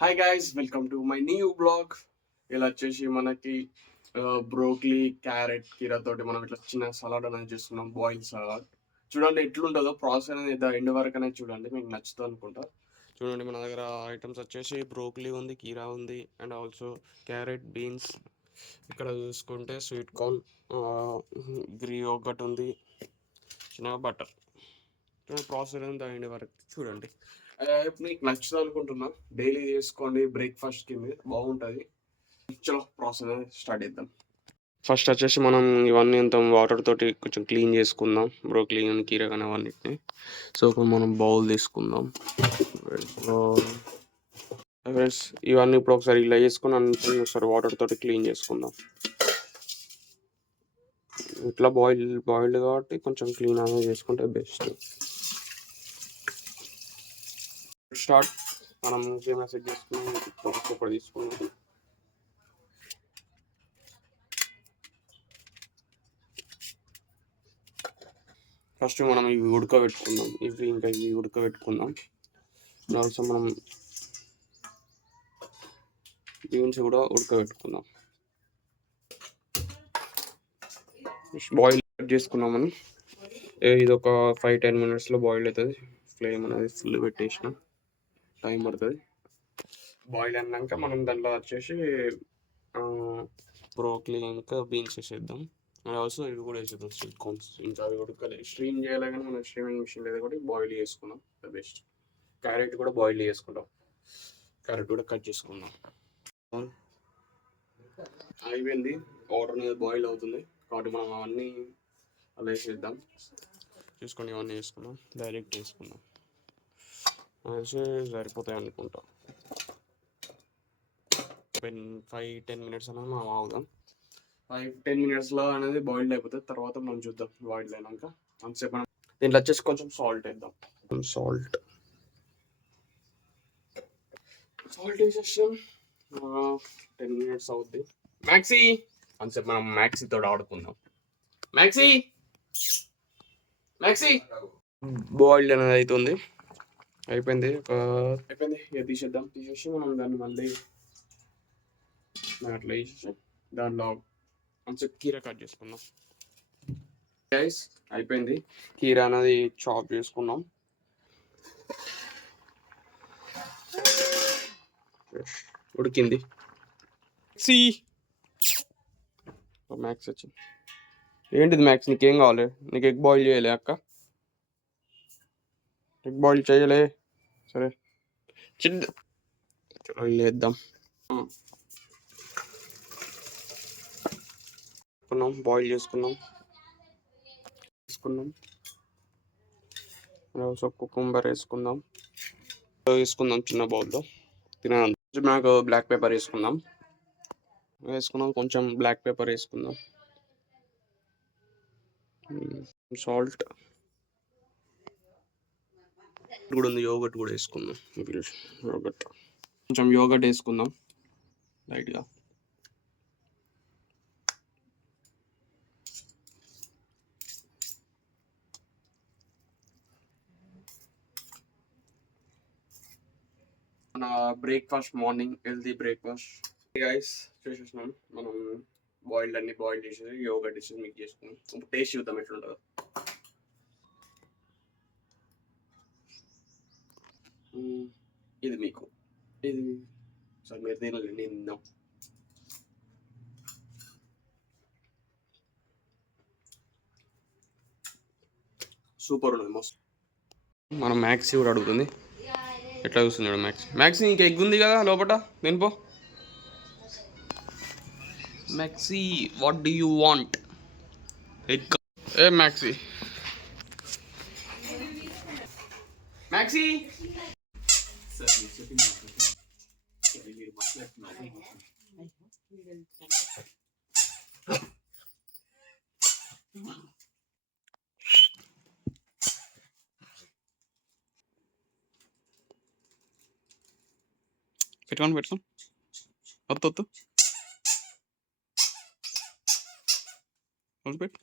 Hi guys, welcome to my new blog. ఇలా వచ్చేసి మనకి బ్రోక్లీ, క్యారెట్, కీరా తోటి మనం ఇట్లా చిన్న సలాడ్ అనేది చేస్తున్నాం, బాయిల్ సలాడ్. చూడండి ఎట్లుంటుందో ప్రాసెస్ అనేది ఎండ్ వరకు అనేది చూడండి, మీకు నచ్చుతుంది అనుకుంటా. చూడండి మన దగ్గర ఐటమ్స్ వచ్చేసి బ్రోక్లీ ఉంది, కీరా ఉంది, అండ్ ఆల్సో క్యారెట్, బీన్స్. ఇక్కడ చూసుకుంటే స్వీట్ కార్న్, ఒకటి ఉంది, చిన్న బటర్. ప్రాసెస్ అనేది ఎండ్ వరకు చూడండి. మీకు నచ్చుతుంది అనుకుంటున్నా. డైలీ చేసుకోండి, బ్రేక్ఫాస్ట్ కి బాగుంటుంది. చలో ప్రాసెస్ స్టార్ట్ చేద్దాం. ఫస్ట్ వచ్చేసి మనం ఇవన్నీ ఇంత వాటర్ తోటి కొంచెం క్లీన్ చేసుకుందాం, బ్రోక్లీ కానీ కీరా కానీ అవన్నిటిని. సో ఇప్పుడు మనం బౌల్ తీసుకుందాం. ఫ్రెండ్స్ ఇవన్నీ ఇప్పుడు ఒకసారి ఇలా చేసుకుని అన్ని ఒకసారి వాటర్ తోటి క్లీన్ చేసుకుందాం. ఇట్లా బాయిల్డ్ కాబట్టి కొంచెం క్లీన్ అనేది చేసుకుంటే బెస్ట్. స్టార్ట్. మనం కెమెరా సెట్ చేసుకుని ఒకటి తీసుకున్నాం. ఫస్ట్ మనం ఇవి ఉడకబెట్టుకుందాం, ఇవి ఉడకబెట్టుకుందాం. ఆల్సో మనం బీన్స్ కూడా ఉడకబెట్టుకుందాం. బాయిల్ చేసుకున్నామని ఇది ఒక 5-10 minutesలో బాయిల్ అవుతుంది. ఫ్లేమ్ అనేది ఫుల్ పెట్టేసిన, టైం పడుతుంది. బాయిల్ అన్నాక మనం దాంట్లో వచ్చేసి బ్రోక్లీ ఇంకా బీన్స్ వేసేద్దాం. అండ్ ఆల్సో ఇవి కూడా వేసేద్దాం, స్వీట్ కార్న్స్. ఇంకా అవి ఉడకలే, స్ట్రీమ్ చేయాలి కానీ మనం స్ట్రీమింగ్ మిషన్ లేదు కాబట్టి బాయిల్ చేసుకున్నాం, ద బెస్ట్. క్యారెట్ కూడా బాయిల్ చేసుకుంటాం, క్యారెట్ కూడా కట్ చేసుకుందాం. అయిపోయింది, వాటర్ అనేది బాయిల్ అవుతుంది కాబట్టి మనం అవన్నీ అలా వేసేద్దాం. చూసుకొని ఇవన్నీ వేసుకుందాం, డైరెక్ట్ వేసుకుందాం. వేసి సరిపోతాయి అనుకుంటా. 5-10 minutes అనేది మనం ఆగుదాం. 5-10 minutesలో అనేది బాయిల్డ్ అయిపోతుంది. తర్వాత మనం చూద్దాం బాయిల్డ్ అయినాక. అంతసేపు మనం దీంట్లో వచ్చేసి కొంచెం సాల్ట్ వేద్దాం. సాల్ట్ వేసేసాం. 10 minutes అవుద్ది. మ్యాక్సీ అంతసేపు మనం మ్యాక్సీతో ఆడుకుందాం. మ్యాక్సీ బాయిల్డ్ అనేది అవుతుంది. అయిపోయింది ఇక తీసేసి మనం దాన్ని మళ్ళీ అట్లా వేసేసి దాంట్లో మంచిగా కీరా కట్ చేసుకుందాం. గైస్ అయిపోయింది, కీరా అనేది చాప్ చేసుకున్నాం. ఉడికింది. మ్యాక్స్ వచ్చింది. ఏంటిది మ్యాక్స్, నీకేం కావాలి? నీకు ఎగ్ బాయిల్ చేయలే అక్క? ఎగ్ బాయిల్ చేయలే? సరే వేద్దాం. బాయిల్ చేసుకున్నాం. కుకుంబర్ వేసుకుందాం చిన్న బౌల్లో. తినడానికి నాకు బ్లాక్ పెప్పర్ వేసుకుందాం. కొంచెం బ్లాక్ పెప్పర్ వేసుకుందాం. సాల్ట్ కూడా ఉంది, యోగట్ కూడా వేసుకుందాం. కొంచెం యోగట్ వేసుకుందాం లైట్గా. మన breakfast, morning healthy breakfast guys చేసేసినాం. మనం బాయిల్డ్ చేసేసి యోగట్ డిషెస్ మిక్స్ చేసుకున్నాం. ఇప్పుడు టేస్ట్ చూద్దాం ఎట్లుంటుందో. ఇది మీకు సార్ మీరు తినలే, నేను తిన్నాం. సూపర్ ఉన్నది, మస్తు. మనం మ్యాక్సీ కూడా అడుగుతుంది, ఎట్లా చూస్తుంది మ్యాక్సీ ఇంకా ఎగ్ ఉంది కదా లోపల, తినిపో. Maxi what do you want? Egg. ఏ మ్యాక్సీ పెట్టుకోండి వద్దు పెట్టు.